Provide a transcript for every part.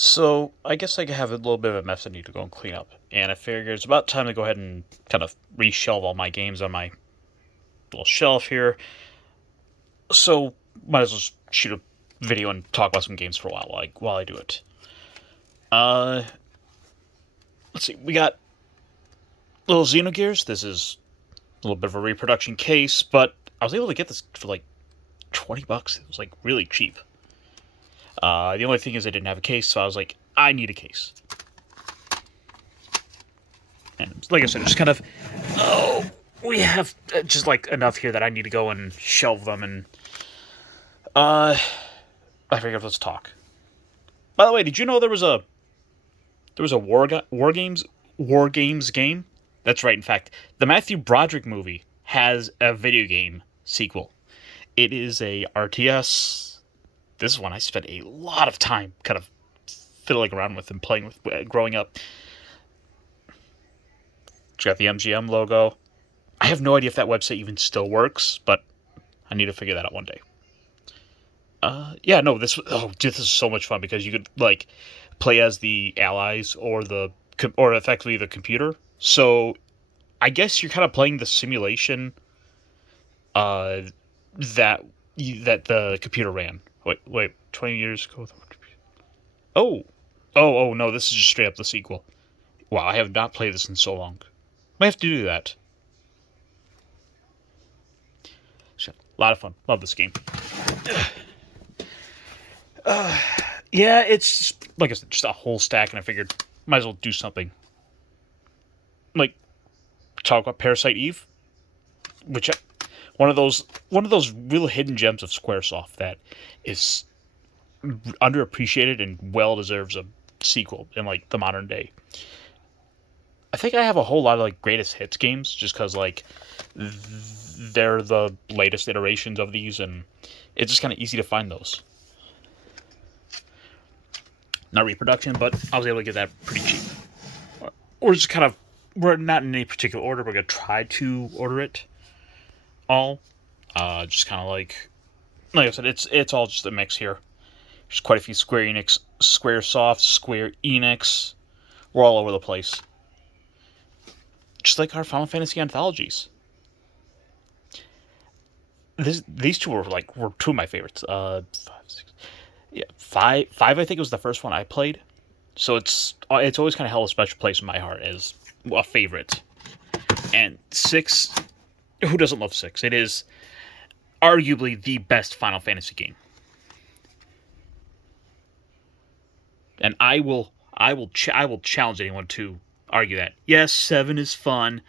So I guess I have a little bit of a mess I need to go and clean up, and I figure it's about time to go ahead and kind of reshelve all my games on my little shelf here. So might as well just shoot a video and talk about some games for a while, while I do it. Uh, let's see. We got little Xenogears. This is a little bit of a reproduction case, but I was able to get this for like $20. It was like really cheap. The only thing is I didn't have a case, so I was like, I need a case. And like I said, just kind of, we have just like enough here that I need to go and shelve them, and I figured let's talk. By the way, did you know there was a war games game? That's right. In fact, the Matthew Broderick movie has a video game sequel. It is a RTS. This is one I spent a lot of time kind of fiddling around with and playing with growing up. It's got the MGM logo. I have no idea if that website even still works, but I need to figure that out one day. Yeah, no, this is so much fun because you could like play as the allies or effectively the computer. So I guess you're kind of playing the simulation uh, that that the computer ran. Wait, 20 years ago. Oh, oh no, this is just straight up the sequel. Wow, I have not played this in so long. Might have to do that. A lot of fun. Love this game. Yeah, it's like I said, just a whole stack, and I figured might as well do something. Like talk about Parasite Eve, which one of those real hidden gems of SquareSoft that is underappreciated and well deserves a sequel in like the modern day. I think I have a whole lot of like greatest hits games just because like they're the latest iterations of these, and it's just kind of easy to find those. Not reproduction, but I was able to get that pretty cheap. Or just kind of, we're not in any particular order. We're gonna try to order it all. Just kind of like I said, it's all just a mix here. There's quite a few Square Enix, SquareSoft, Square Enix. We're all over the place. Just like our Final Fantasy anthologies. These two were two of my favorites. Five, six, yeah, five. I think was the first one I played. So it's always kind of held a special place in my heart as a favorite. And six, who doesn't love six? It is arguably the best Final Fantasy game. And I will challenge anyone to argue that. Yes, seven is fun,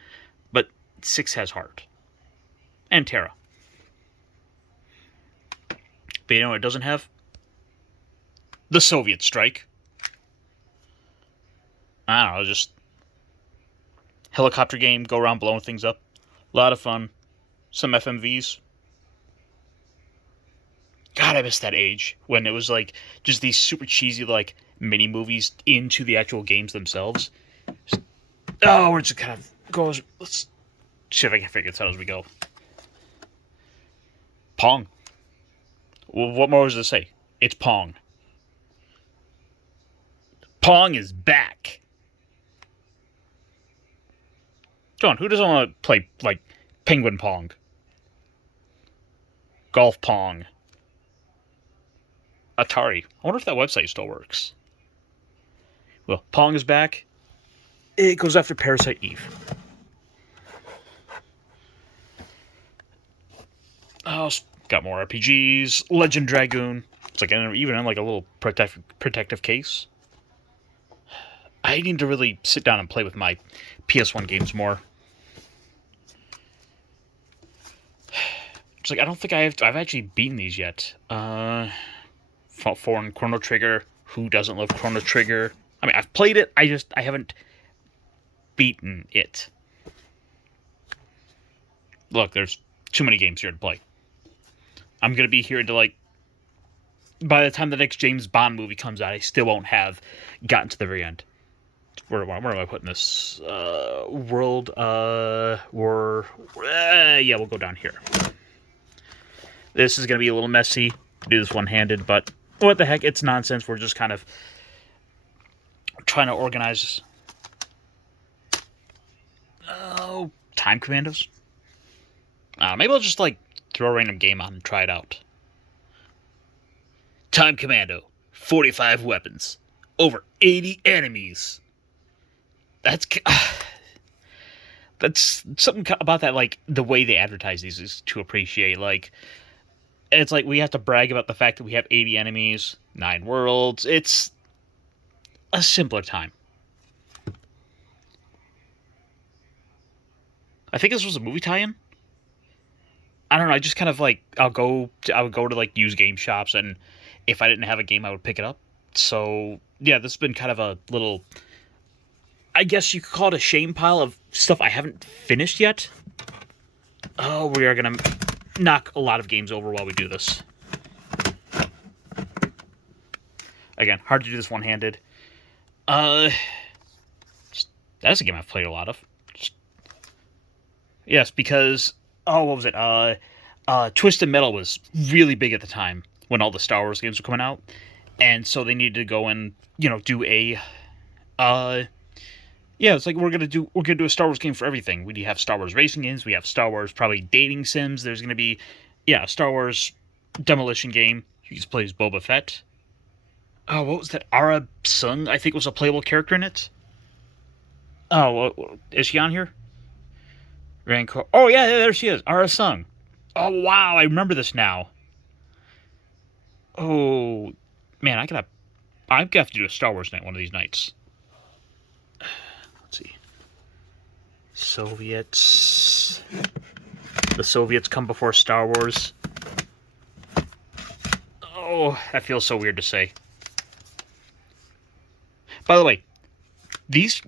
but six has heart. And Terra. But you know what it doesn't have? The Soviet strike. I don't know, just helicopter game, go around blowing things up. A lot of fun. Some FMVs. God, I miss that age when it was like just these super cheesy like mini movies into the actual games themselves. Oh, we're just kind of goes. Let's see if I can figure this out as we go. Pong. Well, what more was to say? It's Pong. Pong is back. John, who doesn't want to play like Penguin Pong, Golf Pong, Atari? I wonder if that website still works. Well, Pong is back. It goes after Parasite Eve. Oh, got more RPGs. Legend Dragoon. It's like even in like a little protective case. I need to really sit down and play with my ps1 games more. It's like I don't think I've actually beaten these yet. Foreign Chrono Trigger. Who doesn't love Chrono Trigger? I mean, I've played it. I haven't beaten it. Look, there's too many games here to play. I'm gonna be here until like by the time the next James Bond movie comes out, I still won't have gotten to the very end. Where am I putting this? World. Yeah, we'll go down here. This is gonna be a little messy. Do this one-handed, but what the heck? It's nonsense. We're just kind of trying to organize. Oh, Time Commandos. Maybe I'll just like throw a random game on and try it out. Time Commando, 45 weapons, over 80 enemies. That's something about that, like the way they advertise these is to appreciate. Like, it's like we have to brag about the fact that we have 80 enemies, 9 worlds. It's a simpler time. I think this was a movie tie-in. I don't know. I just kind of like I would go to like used game shops, and if I didn't have a game, I would pick it up. So yeah, this has been kind of a little. I guess you could call it a shame pile of stuff I haven't finished yet. Oh, we are gonna knock a lot of games over while we do this. Again, hard to do this one-handed. That's a game I've played a lot of. Yes, because what was it? Twisted Metal was really big at the time when all the Star Wars games were coming out, and so they needed to go and do a yeah, it's like we're gonna do a Star Wars game for everything. We have Star Wars racing games. We have Star Wars probably dating sims. There's gonna be a Star Wars demolition game. You can play as Boba Fett. Oh, what was that? Ara Sung, I think, was a playable character in it. Oh, is she on here? Rancor. Oh yeah, there she is. Ara Sung. Oh wow, I remember this now. Oh man, I have to do a Star Wars night one of these nights. Let's see. Soviets. The Soviets come before Star Wars. Oh, that feels so weird to say. By the way,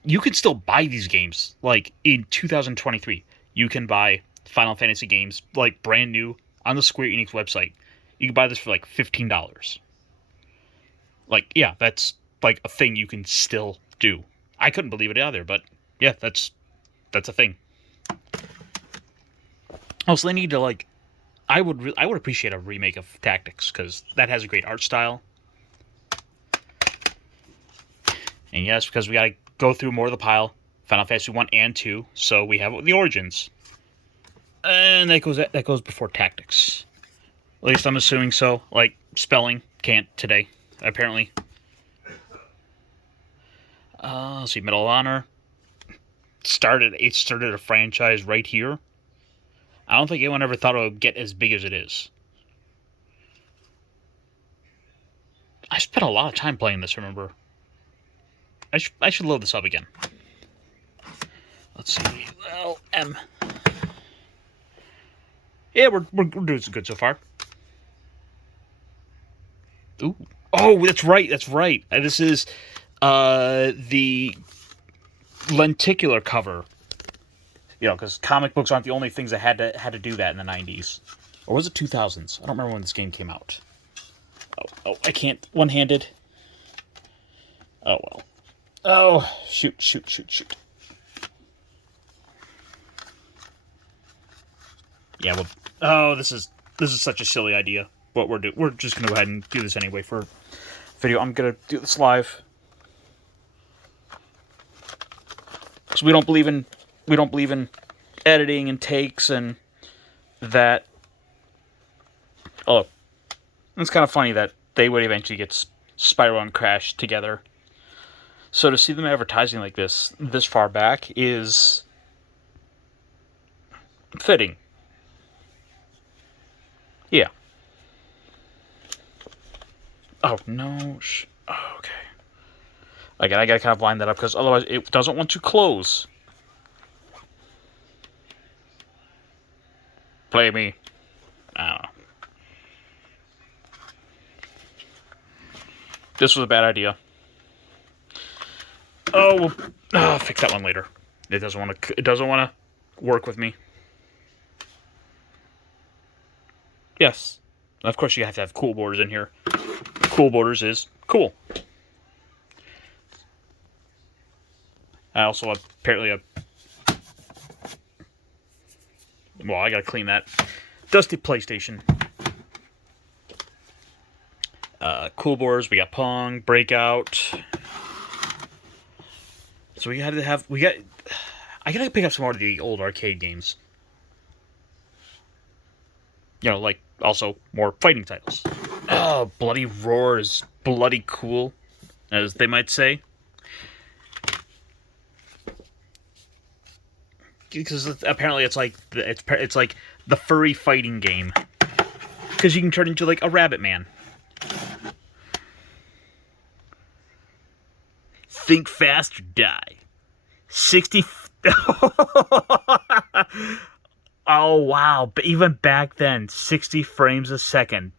you can still buy these games. Like in 2023, you can buy Final Fantasy games like brand new on the Square Enix website. You can buy this for like $15. Like, yeah, that's like a thing you can still do. I couldn't believe it either, but yeah, that's a thing. Also, they need to like, I would appreciate a remake of Tactics because that has a great art style. And yes, because we gotta go through more of the pile, Final Fantasy 1 and 2, so we have the Origins. And that goes before Tactics. At least I'm assuming so. Like, spelling, can't today, apparently. Let's see, Medal of Honor. It started a franchise right here. I don't think anyone ever thought it would get as big as it is. I spent a lot of time playing this, remember? I should load this up again. Let's see. Well, M. Yeah, we're doing good so far. Ooh. Oh, that's right. This is the lenticular cover. Because comic books aren't the only things that had to do that in the 90s. Or was it 2000s? I don't remember when this game came out. Oh, I can't one-handed. Oh, well. Oh, shoot. Yeah, well, oh, this is such a silly idea. What we're just gonna go ahead and do this anyway for video. I'm gonna do this live. So we don't believe in editing and takes and that. Oh, it's kind of funny that they would eventually get Spyro and Crash together. So to see them advertising like this far back is fitting. Yeah. Oh, no. Oh, okay. Again, I gotta kind of line that up because otherwise it doesn't want to close. Play me. I don't know. This was a bad idea. Oh, I'll fix that one later. It doesn't want to work with me. Yes. Of course you have to have cool borders in here. Cool borders is cool. I also apparently well, I gotta clean that. Dusty PlayStation. Cool borders, we got Pong, Breakout. So I gotta pick up some more of the old arcade games. Like also more fighting titles. Oh, Bloody Roar is bloody cool, as they might say. Because apparently it's like the furry fighting game. Because you can turn into like a rabbit man. Think fast or die. 60. Oh wow! But even back then, 60 frames a second.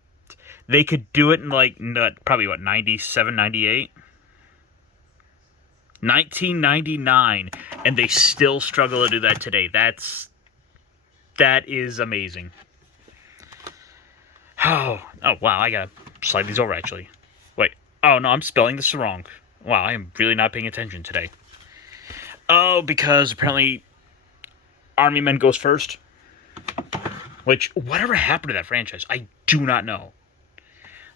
They could do it in like probably what 97, 98, 1999, and they still struggle to do that today. That is amazing. Oh wow! I gotta slide these over actually. Wait. Oh no, I'm spelling this wrong. Wow, I am really not paying attention today. Oh, because apparently Army Men goes first. Which, whatever happened to that franchise? I do not know.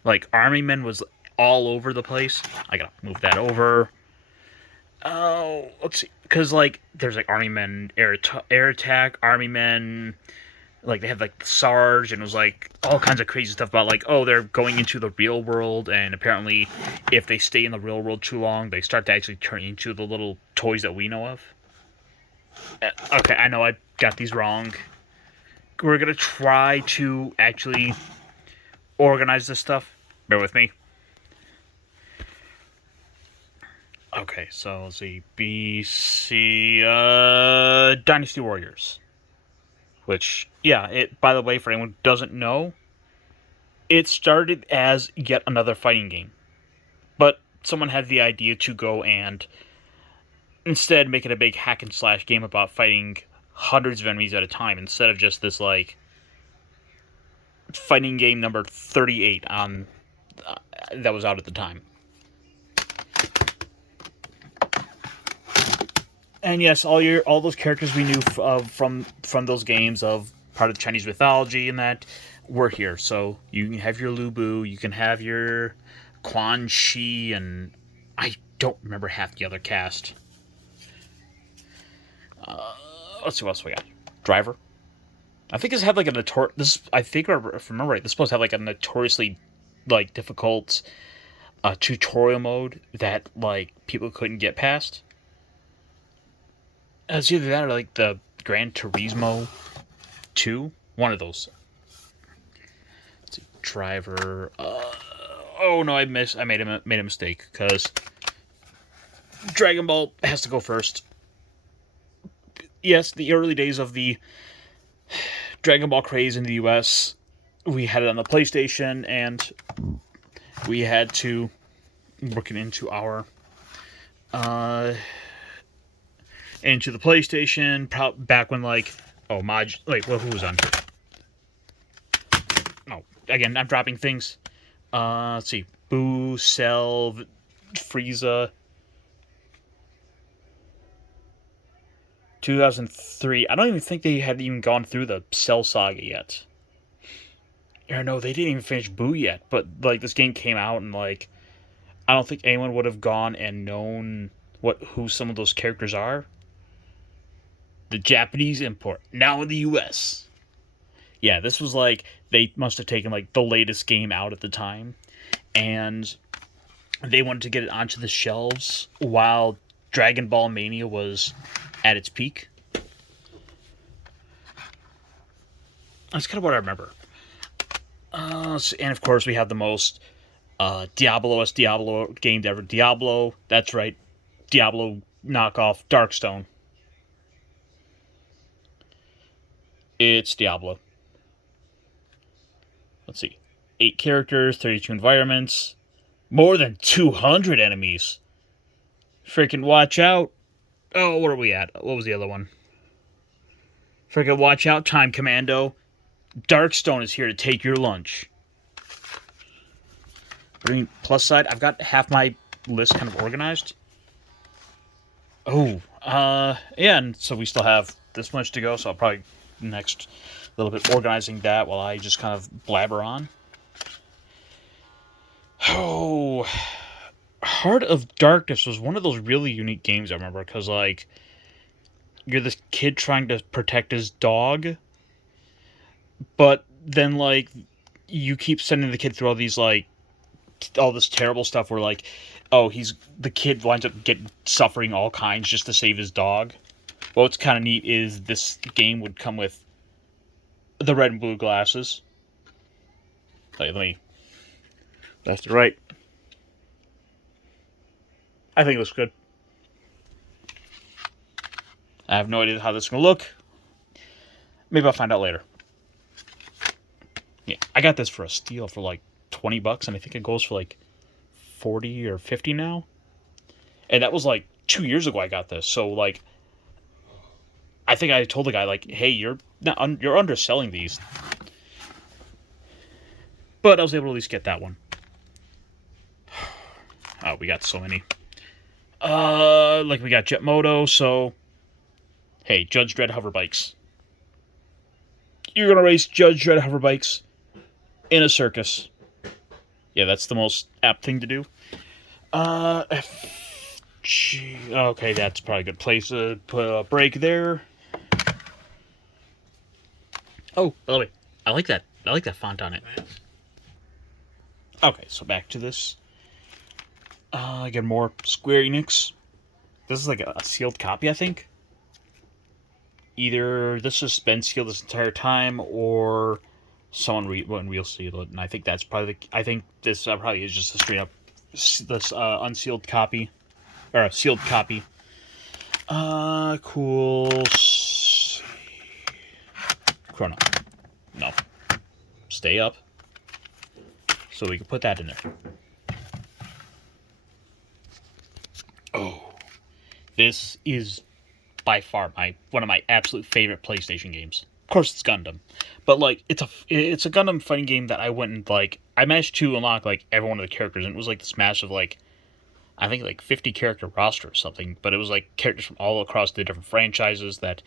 Like, Army Men was all over the place. I gotta move that over. Oh, let's see. Because, like, there's, like, Army Men Air Attack, Army Men. Like, they had, like, the Sarge, and it was, like, all kinds of crazy stuff about, like, oh, they're going into the real world, and apparently, if they stay in the real world too long, they start to actually turn into the little toys that we know of. Okay, I know I got these wrong. We're gonna try to actually organize this stuff. Bear with me. Okay, so let's see. BC Dynasty Warriors. Which, yeah, by the way, for anyone who doesn't know, it started as yet another fighting game. But someone had the idea to go and instead make it a big hack and slash game about fighting hundreds of enemies at a time instead of just this, like, fighting game number 38 on that was out at the time. And yes, all those characters we knew from those games of part of Chinese mythology and that were here. So you can have your Lu Bu, you can have your Quan Chi, and I don't remember half the other cast. Let's see what else we got. Driver. I think this had like a I think if I remember right, this supposed to have like a notoriously like difficult tutorial mode that like people couldn't get past. It's either that or like the Gran Turismo 2. One of those. Let's see. Driver. Oh no, I made a mistake because Dragon Ball has to go first. Yes, the early days of the Dragon Ball craze in the US, we had it on the PlayStation, and we had to work it into our into the PlayStation back when like who was on here? Oh, again, I'm dropping things. Let's see, Boo, Cell, Frieza. 2003. I don't even think they had even gone through the Cell saga yet. Or no, they didn't even finish Boo yet. But like this game came out and like I don't think anyone would have gone and known who some of those characters are. The Japanese import, now in the US. Yeah, this was like they must have taken like the latest game out at the time, and they wanted to get it onto the shelves while Dragon Ball Mania was at its peak. That's kind of what I remember. And of course, we have the most Diablo-esque Diablo game ever. Diablo, that's right. Diablo knockoff Darkstone. It's Diablo. Let's see. 8 characters, 32 environments, more than 200 enemies. Freaking watch out. Oh, where are we at? What was the other one? Freaking watch out, Time Commando. Darkstone is here to take your lunch. Plus side, I've got half my list kind of organized. Oh, yeah, and so we still have this much to go, so I'll probably next a little bit organizing that while I just kind of blabber on. Oh, Heart of Darkness was one of those really unique games I remember because like you're this kid trying to protect his dog, but then like you keep sending the kid through all these like all this terrible stuff where like oh he's the kid winds up getting suffering all kinds just to save his dog. What's kind of neat is this game would come with the red and blue glasses. Let me left to right. I think it looks good. I have no idea how this is gonna look. Maybe I'll find out later. Yeah, I got this for a steal for like $20, and I think it goes for like 40 or 50 now. And that was like 2 years ago I got this. So like, I think I told the guy like, "Hey, you're underselling these." But I was able to at least get that one. Oh, we got so many. Like we got Jet Moto. So, hey, Judge Dredd hover bikes. You're gonna race Judge Dredd hover bikes in a circus. Yeah, that's the most apt thing to do. Okay, that's probably a good place to put a break there. Oh, by the way, I like that. I like that font on it. Okay, so back to this. Again, more Square Enix. This is like a sealed copy, I think. Either this has been sealed this entire time, or someone real sealed it, and I think that's probably I think this probably is just a straight up this unsealed copy or a sealed copy. Cool. Chrono. No. Stay up. So we can put that in there. Oh, this is by far one of my absolute favorite PlayStation games. Of course, it's Gundam, but like it's a Gundam fighting game that I went and like I managed to unlock like every one of the characters, and it was like this massive like I think like 50 character roster or something. But it was like characters from all across the different franchises that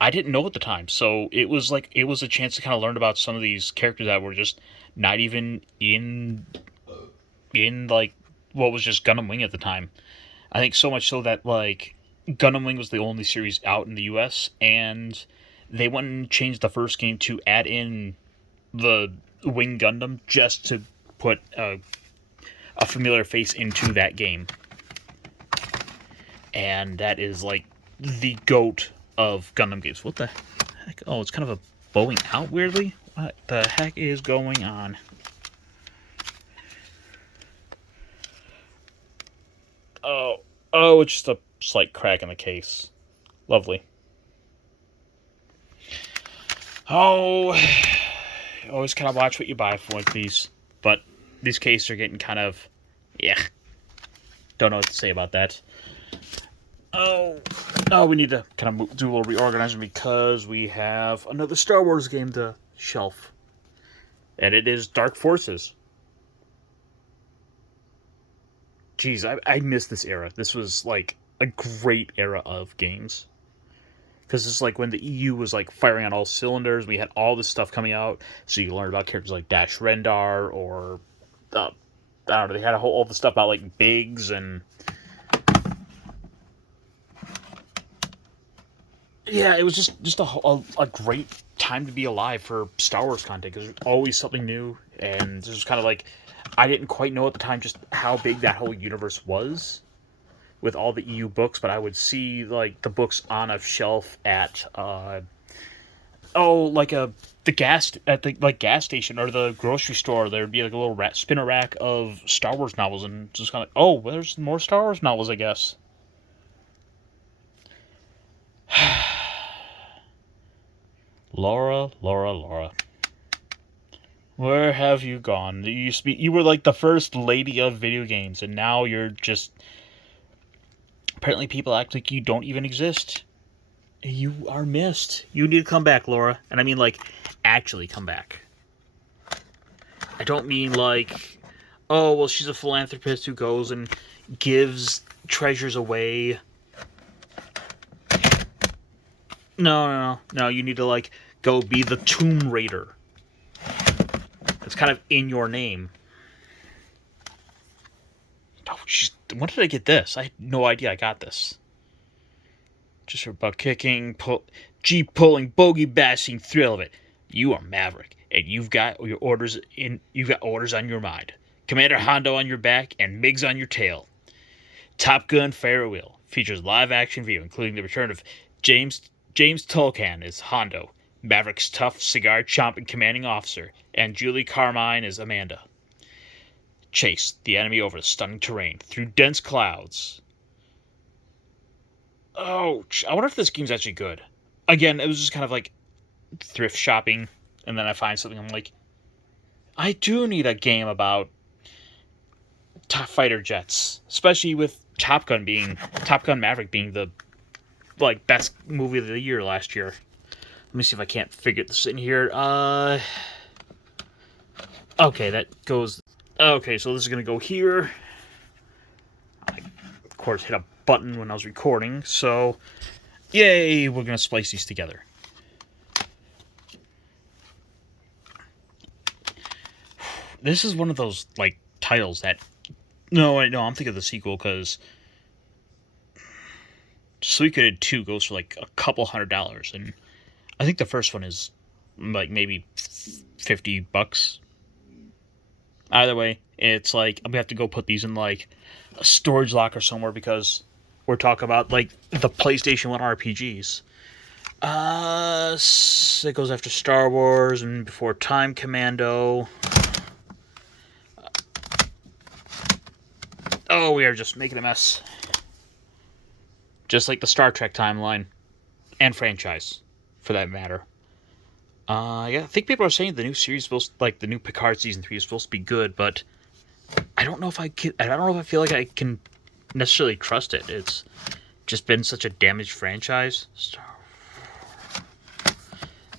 I didn't know at the time. So it was a chance to kind of learn about some of these characters that were just not even in like what was just Gundam Wing at the time. I think so much so that like Gundam Wing was the only series out in the US, and they went and changed the first game to add in the Wing Gundam just to put a familiar face into that game. And that is like the GOAT of Gundam games. What the heck? Oh, it's kind of a bowing out weirdly. What the heck is going on? Oh, it's just a slight crack in the case. Lovely. Oh, always kind of watch what you buy for like these. But these cases are getting kind of, yeah. Don't know what to say about that. Oh, we need to kind of do a little reorganizing because we have another Star Wars game to shelf. And it is Dark Forces. Jeez, I miss this era. This was like a great era of games. Because it's like when the EU was like firing on all cylinders, we had all this stuff coming out. So you learned about characters like Dash Rendar or I don't know. They had all the stuff about like Biggs and yeah, it was just a great time to be alive for Star Wars content because there's always something new, and there's kind of like I didn't quite know at the time just how big that whole universe was with all the EU books, but I would see like the books on a shelf at the gas station or the grocery store. There'd be like a little spinner rack of Star Wars novels, and just kind of like, oh, well, there's more Star Wars novels, I guess. Laura. Where have you gone? You were like the first lady of video games, and now you're just apparently people act like you don't even exist. You are missed. You need to come back, Laura. And I mean like actually come back. I don't mean like, oh, well, she's a philanthropist who goes and gives treasures away. No. You need to like go be the Tomb Raider. It's kind of in your name. Oh, when did I get this? I had no idea I got this. Just for butt kicking, Jeep pulling, bogey bashing thrill of it. You are Maverick, and you've got orders on your mind. Commander Hondo on your back and Miggs on your tail. Top Gun Farewell features live action video, including the return of James Tolkan as Hondo, Maverick's tough cigar chomping commanding officer, and Julie Carmine as Amanda. Chase the enemy over the stunning terrain through dense clouds. Oh, I wonder if this game's actually good. Again, it was just kind of like thrift shopping, and then I find something, I'm like, I do need a game about fighter jets, especially with Top Gun Maverick being the best movie of the year last year. Let me see if I can't figure this in here. Okay, that goes. Okay, so this is gonna go here. I, of course, hit a button when I was recording, so yay, we're gonna splice these together. This is one of those titles that no, I'm thinking of the sequel because Suikoden 2 goes for a couple $100, and I think the first one is maybe $50. Either way, it's I'm gonna have to go put these in a storage locker somewhere because we're talking about the PlayStation 1 RPGs. It goes after Star Wars and before Time Commando. Oh, we are just making a mess. Just like the Star Trek timeline and franchise, for that matter. Yeah, I think people are saying the new series the new Picard season 3 is supposed to be good, but I don't know if I feel like I can necessarily trust it. It's just been such a damaged franchise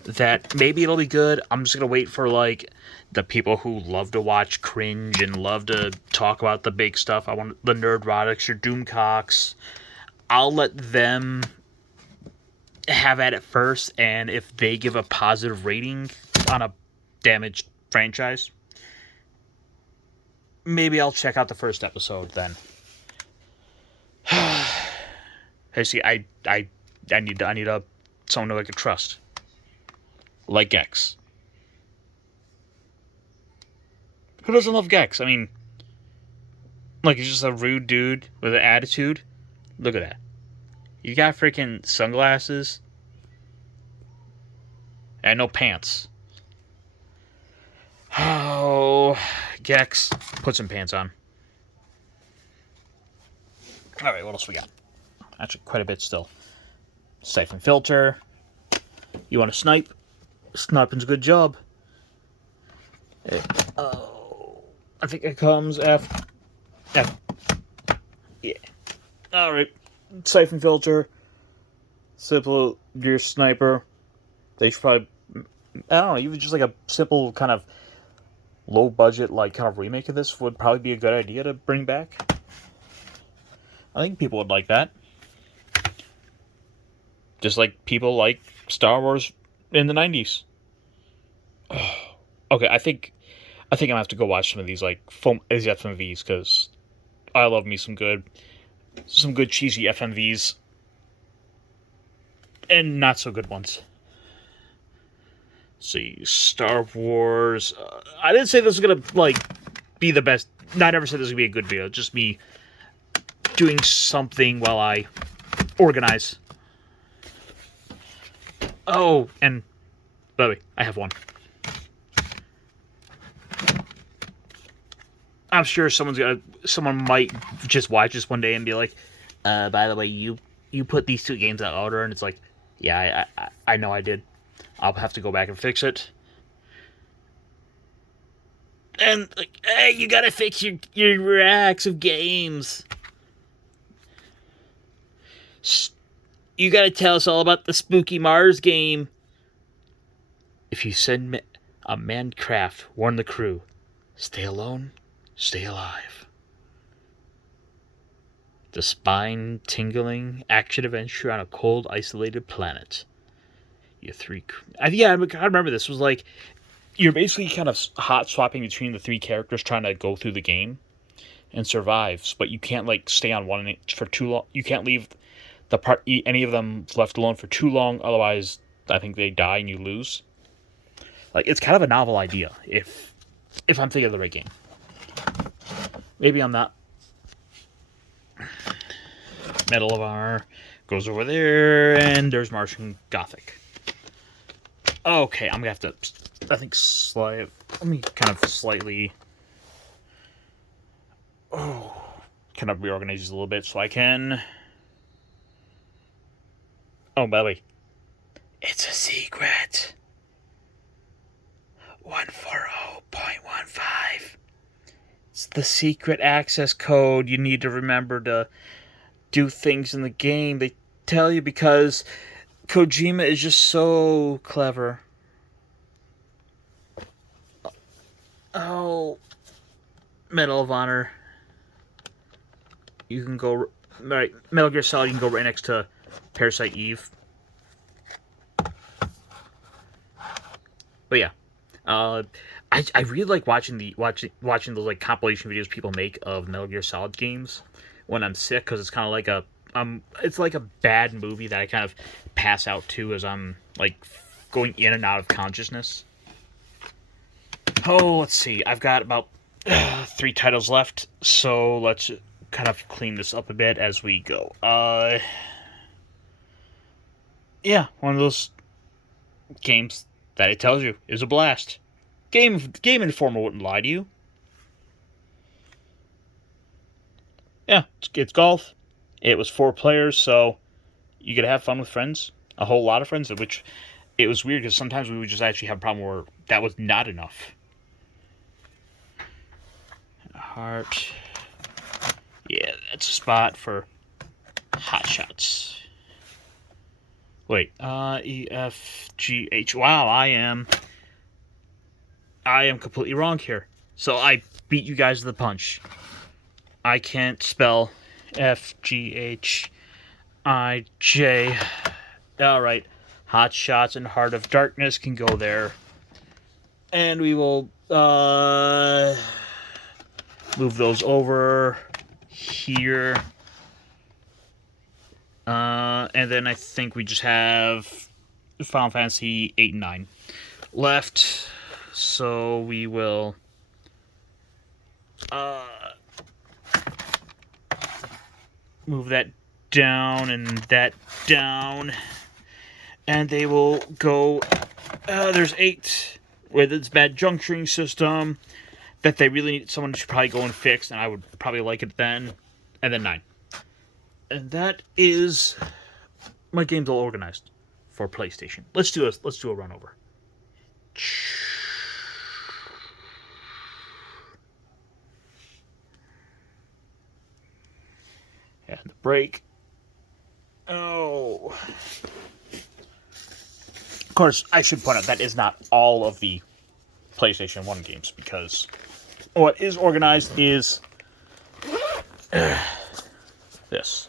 that maybe it'll be good. I'm just gonna wait for the people who love to watch cringe and love to talk about the big stuff. I want the Nerdrotics or Doomcocks. I'll let them have at it first, and if they give a positive rating on a damaged franchise, maybe I'll check out the first episode then. Hey, see, I need someone who I can trust, like Gex. Who doesn't love Gex? I mean, he's just a rude dude with an attitude. Look at that. You got freaking sunglasses and no pants. Oh, Gex, put some pants on. All right, what else we got? Actually, quite a bit still. Siphon filter. You want to snipe? Sniping's a good job. Hey, I think it comes F. Yeah. All right. Siphon filter. Simple deer sniper. They should probably, I don't know, even just a simple kind of low budget kind of remake of this would probably be a good idea to bring back. I think people would like that. Just like people like Star Wars in the 90s. Okay, I think I'm gonna have to go watch some of these these FMVs because I love me some good cheesy FMVs and not so good ones. Let's see, Star Wars. I didn't say this was gonna be the best. I never said this was gonna be a good video. Just me doing something while I organize. Oh, and by the way, I have one. I'm sure someone might just watch this one day and be like, by the way, you put these two games out order, and it's yeah, I know I did. I'll have to go back and fix it. And hey, you gotta fix your racks of games. You gotta tell us all about the Spooky Mars game. If you send a manned craft, warn the crew. Stay alone, stay alive. The spine-tingling action adventure on a cold, isolated planet. I remember this. It was you're basically kind of hot-swapping between the three characters trying to go through the game. and survives, but you can't like stay on one for too long. You can't leave the part any of them left alone for too long, otherwise I think they die and you lose. Like, it's kind of a novel idea if I'm thinking of the right game. Maybe I'm not. Medal of Honor goes over there, and there's Martian Gothic. Okay, I'm gonna have to, I think, let me kind of slightly, kind of reorganize these a little bit so I can. Oh, by the way, it's a secret. 140.15. It's the secret access code. You need to remember to do things in the game. They tell you because Kojima is just so clever. Oh, Medal of Honor. You can go right. Metal Gear Solid. You can go right next to Parasite Eve. But yeah, I really like watching those like compilation videos people make of Metal Gear Solid games when I'm sick, because it's kind of like it's like a bad movie that I kind of pass out to as I'm like going in and out of consciousness. Oh, let's see. I've got about 3 titles left, so let's kind of clean this up a bit as we go. Yeah, one of those games that it tells you is a blast. Game Informer wouldn't lie to you. Yeah, it's golf. It was 4 players, so you could have fun with friends, a whole lot of friends. Which it was weird because sometimes we would just actually have a problem where that was not enough. Heart. Yeah, that's a spot for hot shots. Wait, E, F, G, H. Wow, I am completely wrong here. So I beat you guys to the punch. I can't spell F, G, H, I, J. Alright, hot shots and Heart of Darkness can go there. And we will, move those over here. And then I think we just have Final Fantasy 8 and 9 left. So we will move that down and that down. And they will go. There's 8 with its bad juncturing system that they really need. Someone should probably go and fix, and I would probably like it then. And then 9. And that is my games all organized for PlayStation. Let's do a run over. And the break. Oh. Of course, I should point out that is not all of the PlayStation 1 games, because what is organized is this.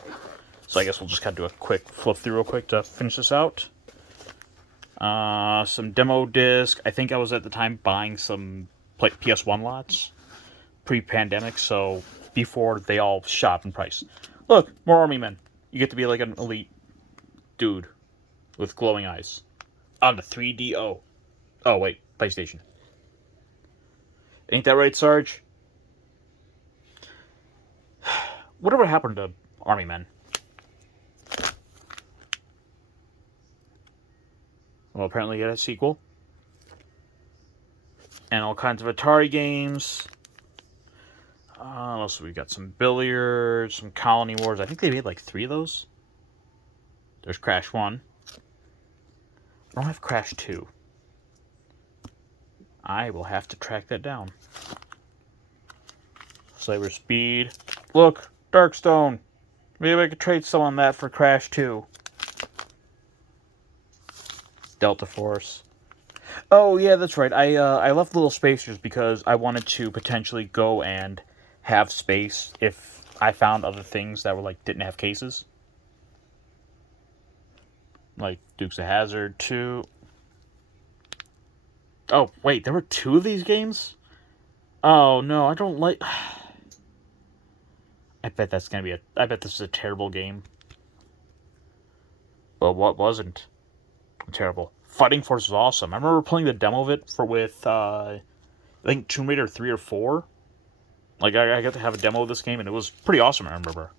So I guess we'll just kind of do a quick flip through real quick to finish this out. Some demo disc. I think I was at the time buying some PS1 lots pre-pandemic, so before they all shot in price. Look, more Army Men. You get to be like an elite dude with glowing eyes on the 3DO. Oh wait, PlayStation. Ain't that right, Sarge? Whatever happened to Army Men? Well, apparently get a sequel. And all kinds of Atari games. Also, we got some Billiards, some Colony Wars. I think they made like 3 of those. There's Crash 1. I don't have Crash 2. I will have to track that down. Saber Speed. Look, Darkstone. Maybe I could trade some on that for Crash 2. Delta Force. Oh yeah, that's right. I left little spacers because I wanted to potentially go and have space if I found other things that were like didn't have cases. Like Dukes of Hazzard 2. Oh wait, there were 2 of these games? Oh no, I don't like. I bet that's gonna be a. I bet this is a terrible game. Well, what wasn't terrible? Fighting Force was awesome. I remember playing the demo of it with I think Tomb Raider 3 or 4. Like I got to have a demo of this game and it was pretty awesome. I remember.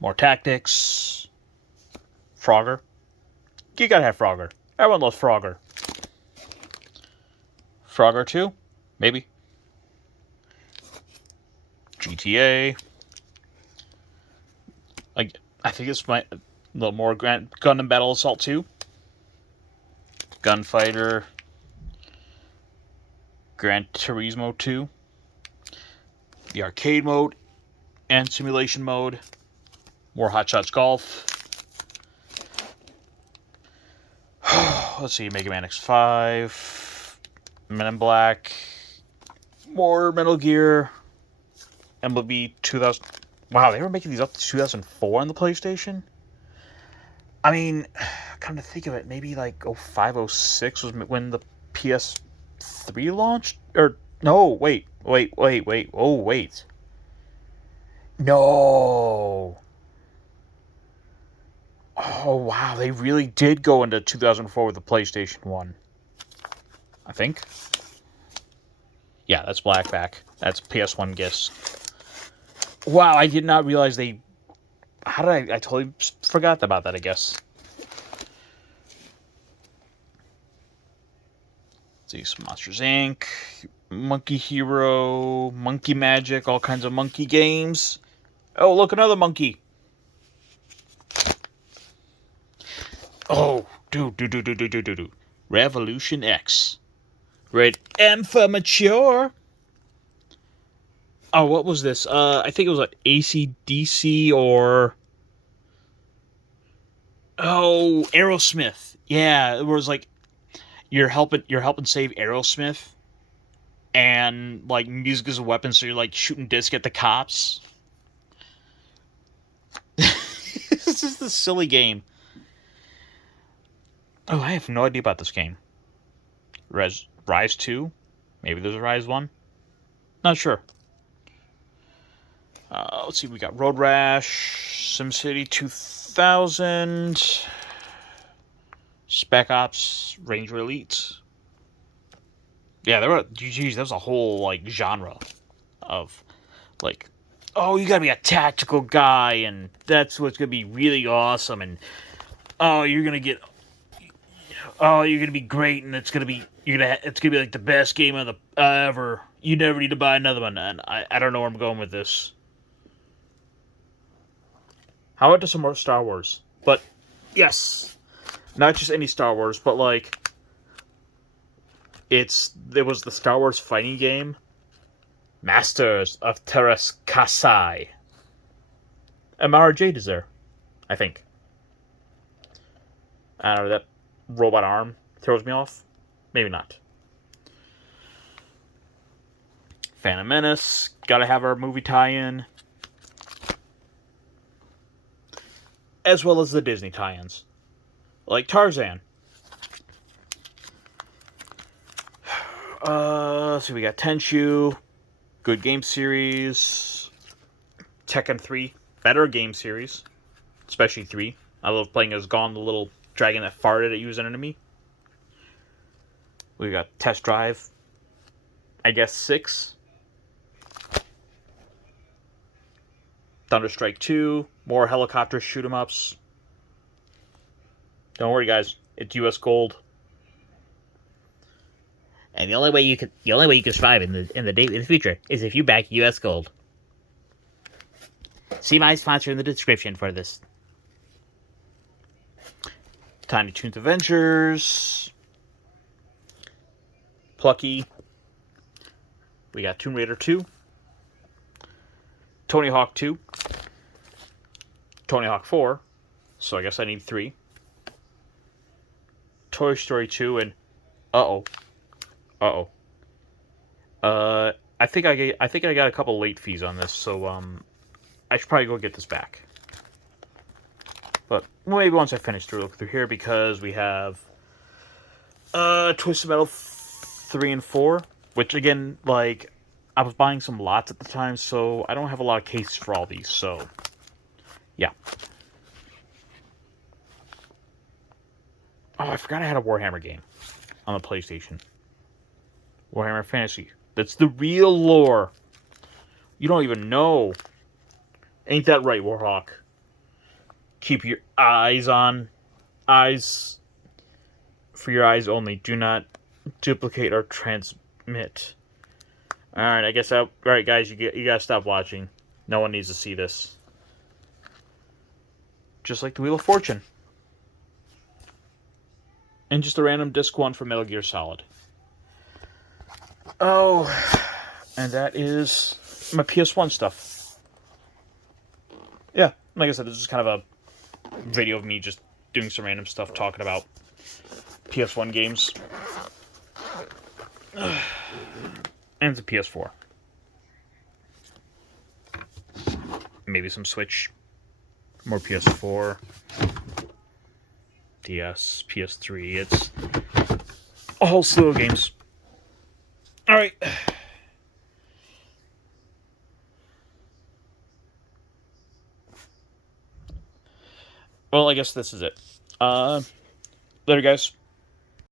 More tactics. Frogger. You gotta have Frogger. Everyone loves Frogger. Frogger 2? Maybe. GTA. Like, I think it's a little more Gundam Battle Assault 2. Gunfighter. Gran Turismo 2. The arcade mode and simulation mode. More Hot Shots Golf. Let's see, Mega Man X5. Men in Black. More Metal Gear. MLB 2000. Wow, they were making these up to 2004 on the PlayStation? I mean, come to think of it, maybe like 05, 06 was when the PS3 launched? Or, no, wait. Oh, wait. No. Oh, wow, they really did go into 2004 with the PlayStation 1. I think. Yeah, that's Blackback. That's PS1 gifts. Wow, I did not realize they... How did I totally forgot about that, I guess. Let's see, some Monsters, Inc., Monkey Hero, Monkey Magic, all kinds of monkey games. Oh, look, another monkey. Oh, do. Revolution X. Red M for mature. Oh, what was this? I think it was like AC/DC or... Oh, Aerosmith. Yeah, it was like you're helping save Aerosmith, and like music is a weapon, so you're like shooting disc at the cops. This is the silly game. Oh, I have no idea about this game. Rise 2? Maybe there's a Rise 1? Not sure. Let's see, we got Road Rash, SimCity 2000, Spec Ops, Ranger Elite. Yeah, there was a whole, like, genre of, like, oh, you gotta be a tactical guy, and that's what's gonna be really awesome, and, oh, you're gonna be great, and it's gonna be like the best game of the ever. You never need to buy another one, and I don't know where I'm going with this. How about some more Star Wars? But, yes, not just any Star Wars, but like, there was the Star Wars fighting game, Masters of Teräs Kasai. And Mara Jade is there, I think. I don't know, that robot arm throws me off. Maybe not. Phantom Menace, gotta have our movie tie-in. As well as the Disney tie-ins. Like Tarzan. So we got Tenchu, good game series. Tekken 3, better game series. Especially 3. I love playing as Gon, the little dragon that farted at you as an enemy. We got Test Drive, I guess 6. Thunderstrike 2, more helicopter shoot 'em ups. Don't worry, guys, it's US gold. And the only way you can survive in the future is if you back US gold. See my sponsor in the description for this. Tiny Toons Adventures. Plucky. We got Tomb Raider 2. Tony Hawk 2. Tony Hawk 4. So I guess I need 3. Toy Story 2 and I think I got a couple late fees on this, so I should probably go get this back. But maybe once I finish look through here, because we have Twisted Metal 3 and 4, which again, like, I was buying some lots at the time, so I don't have a lot of cases for all these, so yeah. Oh, I forgot I had a Warhammer game on the PlayStation. Warhammer Fantasy. That's the real lore. You don't even know. Ain't that right, Warhawk? Keep your eyes for your eyes only. Do not duplicate or transmit. Alright, I guess alright guys, you gotta stop watching. No one needs to see this. Just like the Wheel of Fortune. And just a random disc one for Metal Gear Solid. Oh, and that is my PS1 stuff. Yeah, like I said, this is kind of a video of me just doing some random stuff, talking about PS1 games. And it's a PS4. Maybe some Switch. More PS4. DS, PS3. It's a whole slew of games. Alright. Well, I guess this is it. Later, guys.